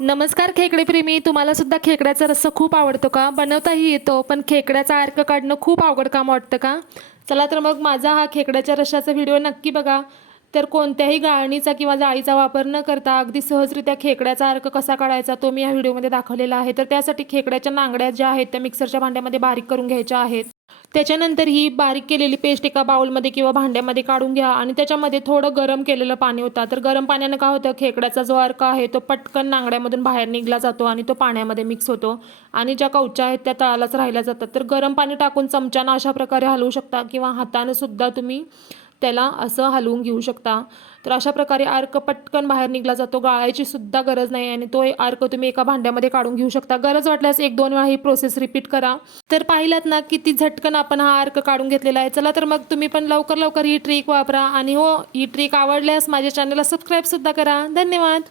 नमस्कार खेकडे प्रेमी, तुम्हाला सुद्धा खेकड्याचा रस्सा खूप आवडतो का? बनवताही येतो, पण खेकड्याचा अर्क काढणं खूप अवघड काम वाटतं का? चला तर मग माझा हा खेकड्याच्या रश्श्याचा व्हिडिओ नक्की बघा. तर कोणत्याही गाळणीचा किंवा जाळीचा वापर न करता अगदी सहजरित्या खेकड्याचा अर्क कसा काढायचा तो मी या व्हिडिओमध्ये दाखवलेला आहे. तर त्यासाठी खेकड्याच्या नांगड्या ज्या आहेत त्या मिक्सरच्या भांड्यामध्ये बारीक करून घ्यायच्या आहेत. त्याच्यानंतर ही बारीक केलेली पेस्ट एका बाउलमध्ये किंवा भांड्यामध्ये काढून घ्या आणि त्याच्यामध्ये थोडं गरम केलेलं पाणी होतं. तर गरम पाण्यानं काय होतं, खेकड्याचा जो अर्क आहे तो पटकन नांगड्यामधून बाहेर निघला जातो आणि तो पाण्यामध्ये मिक्स होतो आणि ज्या कवच्या आहेत त्या तळालाच राहिल्या जातात. तर गरम पाणी टाकून चमच्यानं अशा प्रकारे हलवू शकता किंवा हातानं सुद्धा तुम्ही त्याला असं हलवून घेऊ शकता. तर अशा प्रकारे अर्क पटकन बाहेर निघला जातो, गाळायची सुद्धा गरज नाही आणि तो अर्क तुम्ही एका भांड्यामध्ये काढून घेऊ शकता. गरज वाटल्यास 1-2 वेळा ही प्रोसेस रिपीट करा. तर पाहिलात ना किती झटकन आपण हा अर्क काढून घेतलेला आहे. चला तर मग तुम्ही पण लवकर लवकर ही ट्रिक वापरा आणि हो, ही ट्रिक आवडल्यास माझ्या चॅनलला सबस्क्राईब सुद्धा करा. धन्यवाद.